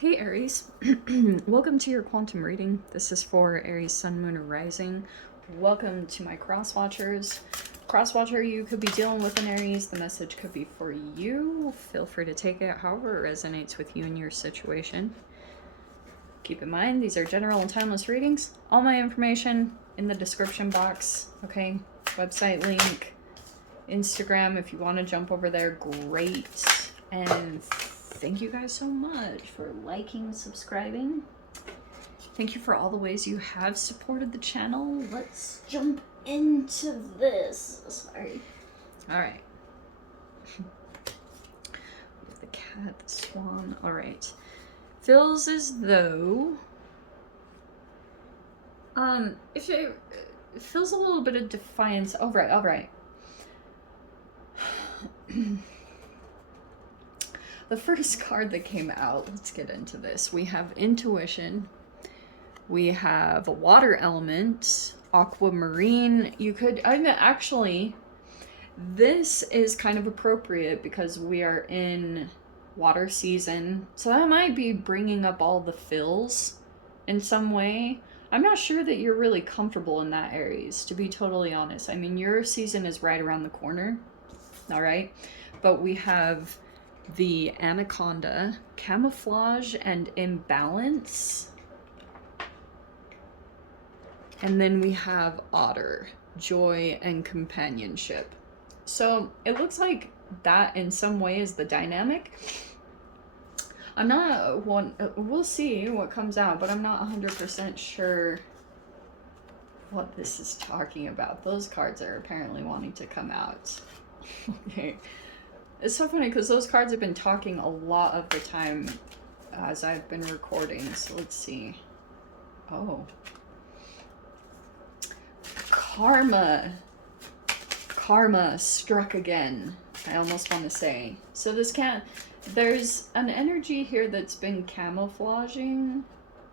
Hey Aries, welcome to your quantum reading. This is for Aries Sun, Moon, or Rising. Welcome to my cross watchers. Cross watcher, you could be dealing with an Aries. The message could be for you. Feel free to take it however it resonates with you and your situation. Keep in mind, these are general and timeless readings. All my information in the description box, okay? Website link, Instagram, if you want to jump over there, great. And thank you guys so much for liking, subscribing. Thank you for all the ways you have supported the channel. Let's jump into this. Sorry. All right. The cat, the swan. All right. Feels as though it feels a little bit of defiance. All right. The first card that came out, let's get into this. We have intuition. We have a water element, aquamarine. You could, I mean, actually, this is kind of appropriate because we are in water season. So that might be bringing up all the fills in some way. I'm not sure that you're really comfortable in that, Aries, to be totally honest. I mean, your season is right around the corner, all right? But we have the anaconda, camouflage and imbalance. And then we have otter, joy and companionship. So it looks like that in some way is the dynamic. I'm not one, we'll see what comes out, but I'm not 100% sure what this is talking about. Those cards are apparently wanting to come out. Okay. It's so funny because those cards have been talking a lot of the time as I've been recording. So let's see. Oh. Karma. Karma struck again, I almost want to say. So this can't... There's an energy here that's been camouflaging.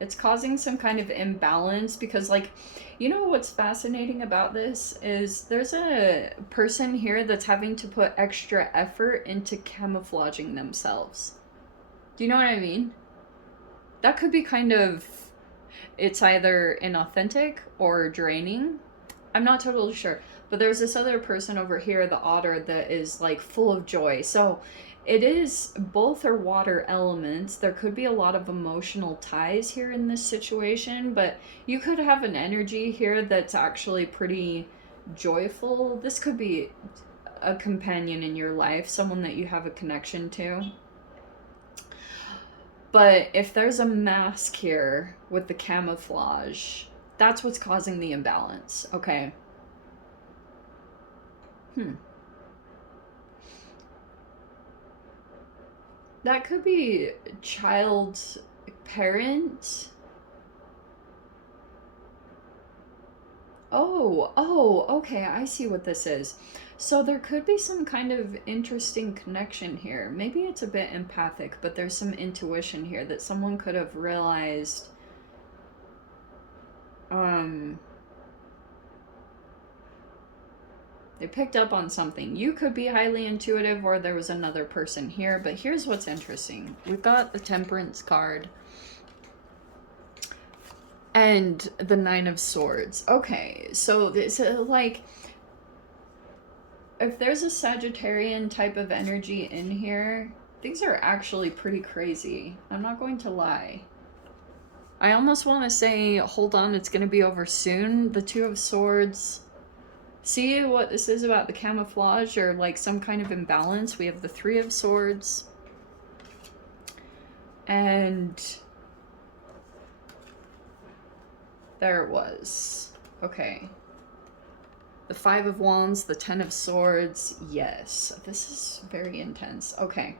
It's causing some kind of imbalance because, like, you know what's fascinating about this is there's a person here that's having to put extra effort into camouflaging themselves. Do you know what I mean? That could be kind of, it's either inauthentic or draining. I'm not totally sure. But there's this other person over here, the otter, that is like full of joy. So it is, both are water elements. There could be a lot of emotional ties here in this situation, but you could have an energy here that's actually pretty joyful. This could be a companion in your life, someone that you have a connection to. But if there's a mask here with the camouflage, that's what's causing the imbalance, okay? That could be child, parent. Oh, okay, I see what this is. So there could be some kind of interesting connection here. Maybe it's a bit empathic, but there's some intuition here that someone could have realized. They picked up on something. You could be highly intuitive, or there was another person here. But here's what's interesting. We've got the Temperance card and the Nine of Swords. Okay, so it's like, if there's a Sagittarian type of energy in here, things are actually pretty crazy. I'm not going to lie. I almost want to say, hold on, it's going to be over soon. The Two of Swords. See what this is about the camouflage or like some kind of imbalance? We have the Three of Swords. And there it was. Okay. The Five of Wands, the Ten of Swords. Yes, this is very intense. Okay.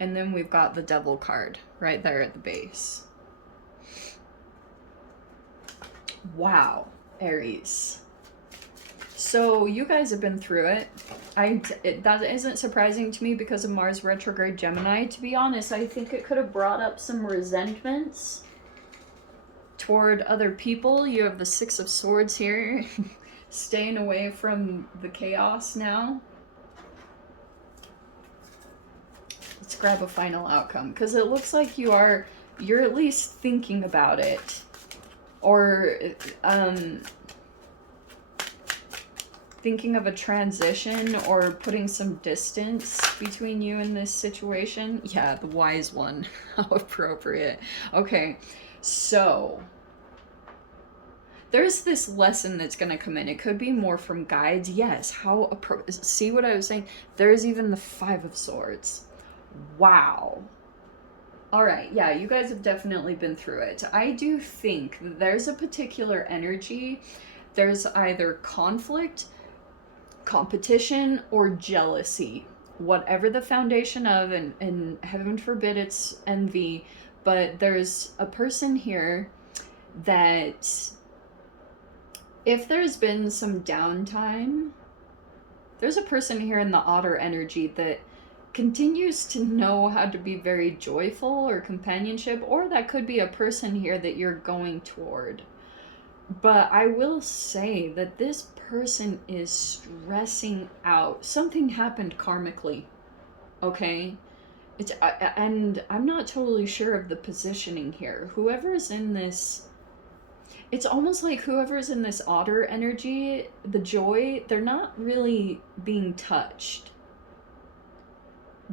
And then we've got the Devil card right there at the base. Wow. Aries. So you guys have been through it. That isn't surprising to me because of Mars retrograde Gemini. To be honest, I think it could have brought up some resentments toward other people. You have the Six of Swords here. Staying away from the chaos now. Let's grab a final outcome, because it looks like you're at least thinking about it, or thinking of a transition or putting some distance between you and this situation. Yeah, the wise one. How appropriate. Okay, so there's this lesson that's going to come in. It could be more from guides. Yes, see what I was saying? There's even the Five of Swords. Wow. All right, yeah, you guys have definitely been through it. I do think that there's a particular energy. There's either conflict, competition, or jealousy. Whatever the foundation of, and heaven forbid it's envy, but there's a person here that, if there's been some downtime, there's a person here in the otter energy that continues to know how to be very joyful, or companionship, or that could be a person here that you're going toward. But I will say that this person is stressing out. Something happened karmically, okay? And I'm not totally sure of the positioning here. Whoever's in this, it's almost like whoever's in this otter energy, the joy, they're not really being touched,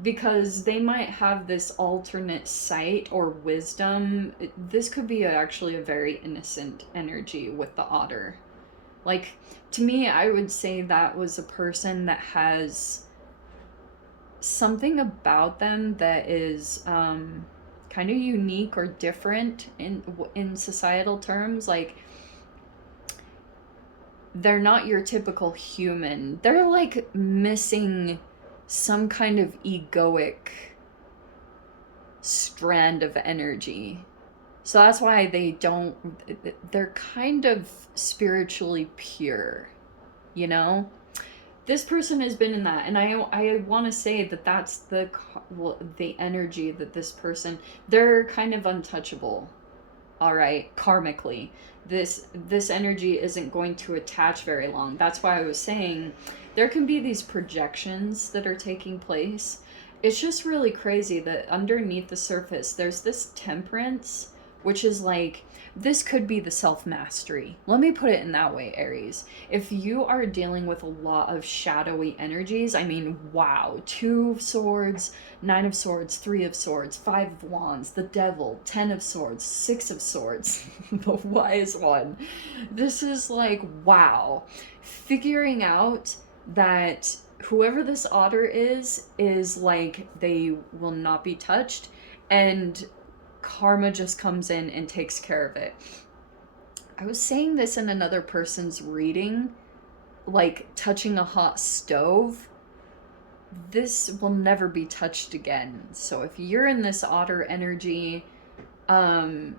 because they might have this alternate sight or wisdom. This could be actually a very innocent energy with the otter. Like, to me, I would say that was a person that has something about them that is kind of unique or different in societal terms. Like, they're not your typical human. They're like missing some kind of egoic strand of energy. So that's why they're kind of spiritually pure, you know? This person has been in that, and I want to say that that's the energy that this person, they're kind of untouchable, all right, karmically. This energy isn't going to attach very long. That's why I was saying there can be these projections that are taking place. It's just really crazy that underneath the surface there's this temperance, which is like, this could be the self-mastery. Let me put it in that way, Aries. If you are dealing with a lot of shadowy energies, I mean, wow, 2 of Swords, 9 of Swords, 3 of Swords, 5 of Wands, the Devil, 10 of Swords, 6 of Swords, the Wise One. This is like, wow. Figuring out that whoever this otter is like, they will not be touched, and karma just comes in and takes care of it. I was saying this in another person's reading, like touching a hot stove. This will never be touched again. So if you're in this otter energy, it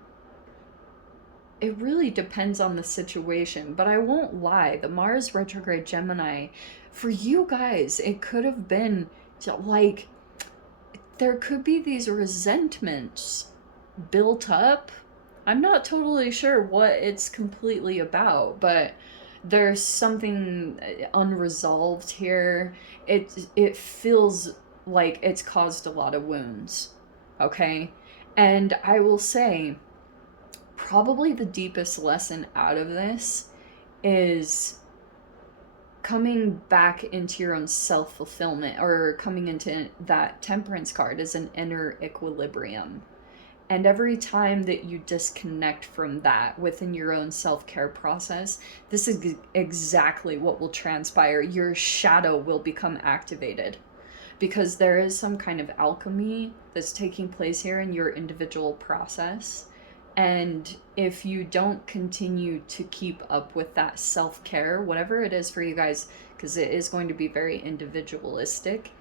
really depends on the situation. But I won't lie, the Mars retrograde Gemini, for you guys, it could have been like, there could be these resentments built up. I'm not totally sure what it's completely about, but there's something unresolved here. It feels like it's caused a lot of wounds, okay? And I will say, probably the deepest lesson out of this is coming back into your own self-fulfillment, or coming into that temperance card as an inner equilibrium. And every time that you disconnect from that within your own self-care process, this is exactly what will transpire. Your shadow will become activated, because there is some kind of alchemy that's taking place here in your individual process. And if you don't continue to keep up with that self-care, whatever it is for you guys, because it is going to be very individualistic,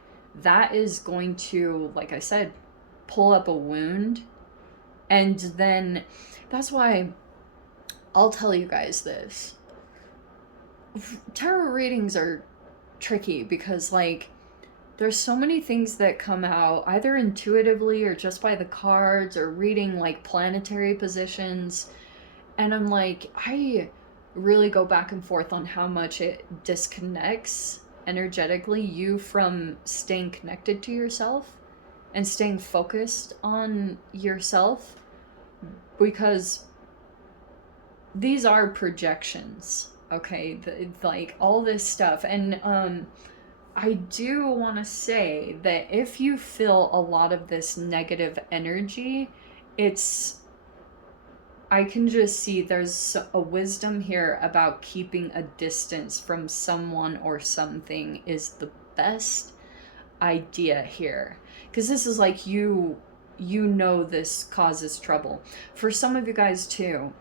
that is going to, like I said, pull up a wound. And then that's why I'll tell you guys this. Tarot readings are tricky, because like, there's so many things that come out either intuitively or just by the cards, or reading like planetary positions. And I'm like, I really go back and forth on how much it disconnects energetically you from staying connected to yourself and staying focused on yourself, because these are projections, okay? Like all this stuff. And I do want to say that if you feel a lot of this negative energy, I can just see there's a wisdom here about keeping a distance from someone or something is the best idea here. Because this is like you know this causes trouble. For some of you guys too,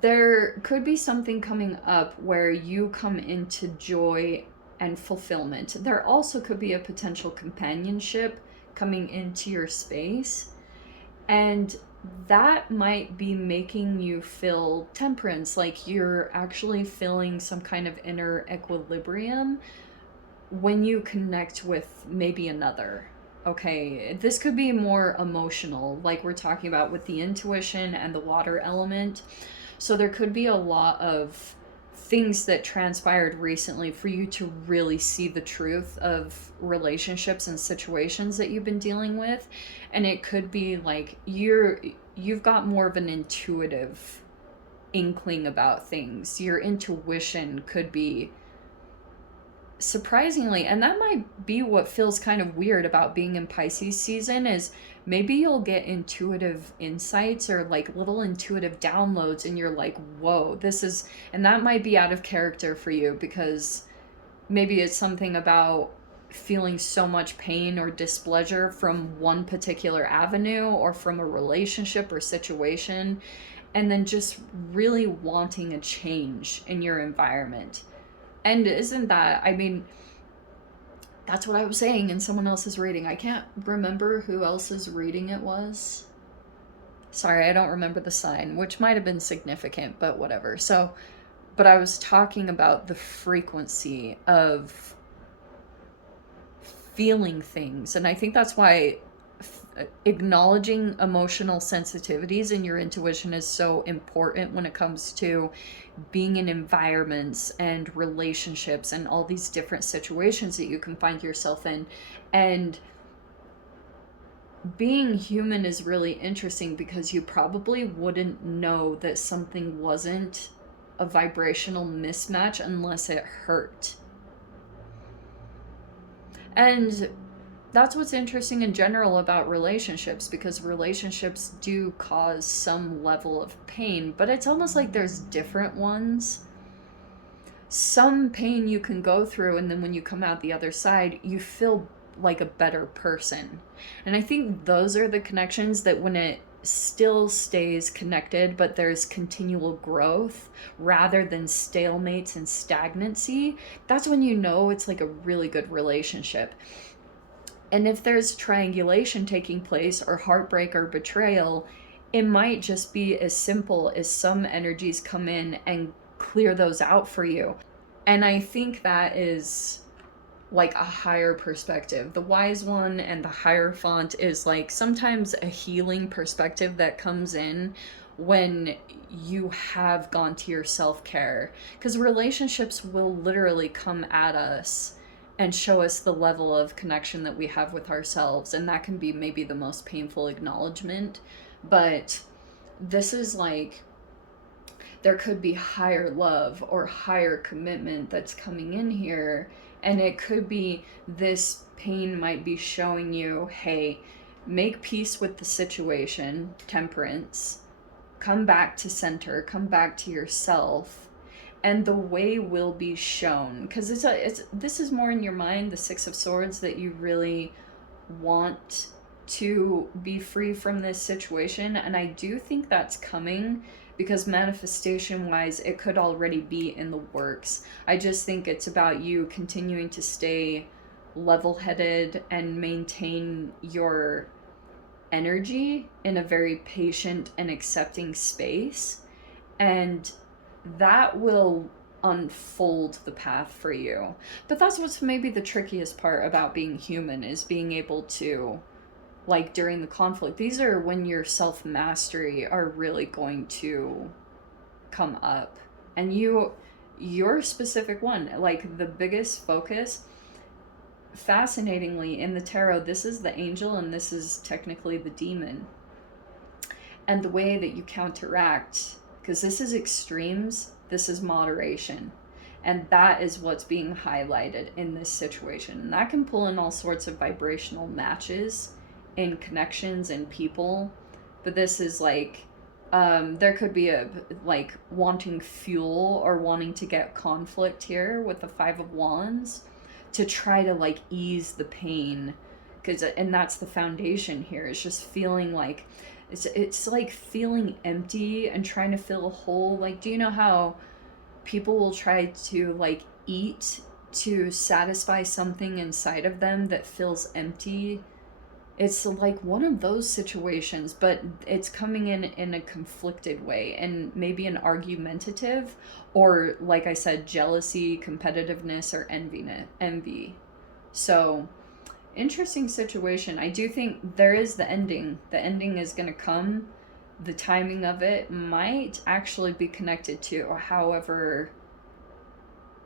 there could be something coming up where you come into joy and fulfillment. There also could be a potential companionship coming into your space, and that might be making you feel temperance, like you're actually feeling some kind of inner equilibrium when you connect with maybe another. Okay, this could be more emotional, like we're talking about with the intuition and the water element. So there could be a lot of things that transpired recently for you to really see the truth of relationships and situations that you've been dealing with. And it could be like you've got more of an intuitive inkling about things. Your intuition could be surprisingly, and that might be what feels kind of weird about being in Pisces season, is maybe you'll get intuitive insights or like little intuitive downloads and you're like, whoa, this is, and that might be out of character for you because maybe it's something about feeling so much pain or displeasure from one particular avenue or from a relationship or situation, and then just really wanting a change in your environment. And isn't that, I mean, that's what I was saying in someone else's reading. I can't remember who else's reading it was. Sorry, I don't remember the sign, which might have been significant, but whatever. So, but I was talking about the frequency of feeling things. And I think that's why acknowledging emotional sensitivities and your intuition is so important when it comes to being in environments and relationships and all these different situations that you can find yourself in. And being human is really interesting because you probably wouldn't know that something wasn't a vibrational mismatch unless it hurt. And that's what's interesting in general about relationships, because relationships do cause some level of pain, but it's almost like there's different ones. Some pain you can go through, and then when you come out the other side, you feel like a better person. And I think those are the connections that when it still stays connected, but there's continual growth rather than stalemates and stagnancy, that's when you know it's like a really good relationship. And if there's triangulation taking place or heartbreak or betrayal, it might just be as simple as some energies come in and clear those out for you. And I think that is like a higher perspective. The wise one and the Hierophant is like sometimes a healing perspective that comes in when you have gone to your self-care. Because relationships will literally come at us and show us the level of connection that we have with ourselves. And that can be maybe the most painful acknowledgement. But this is like, there could be higher love or higher commitment that's coming in here. And it could be this pain might be showing you, hey, make peace with the situation, temperance, come back to center, come back to yourself, and the way will be shown. Because this is more in your mind, the Six of Swords, that you really want to be free from this situation. And I do think that's coming, because manifestation wise it could already be in the works. I just think it's about you continuing to stay level-headed and maintain your energy in a very patient and accepting space, and that will unfold the path for you. But that's what's maybe the trickiest part about being human, is being able to, like during the conflict, these are when your self-mastery are really going to come up. And your specific one, like the biggest focus, fascinatingly, in the tarot, this is the angel and this is technically the demon. And the way that you counteract, because this is extremes, this is moderation. And that is what's being highlighted in this situation. And that can pull in all sorts of vibrational matches in connections and people. But this is like, there could be a, like, wanting fuel or wanting to get conflict here with the Five of Wands to try to, like, ease the pain. And that's the foundation here. It's just feeling like, it's like feeling empty and trying to fill a hole. Like, do you know how people will try to, like, eat to satisfy something inside of them that feels empty? It's like one of those situations, but it's coming in a conflicted way, and maybe an argumentative, or, like I said, jealousy, competitiveness, or envy. So, interesting situation. I do think there is the ending. The ending is going to come. The timing of it might actually be connected to however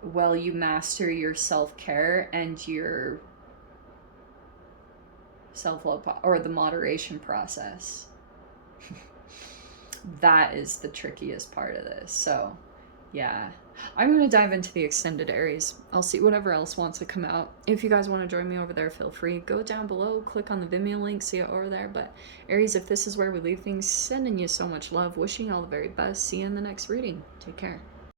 well you master your self-care and your self-love, or the moderation process. That is the trickiest part of this. So, yeah. I'm going to dive into the extended Aries. I'll see whatever else wants to come out. If you guys want to join me over there, feel free. Go down below, click on the Vimeo link, see it over there. But Aries, if this is where we leave things, sending you so much love, wishing you all the very best. See you in the next reading. Take care.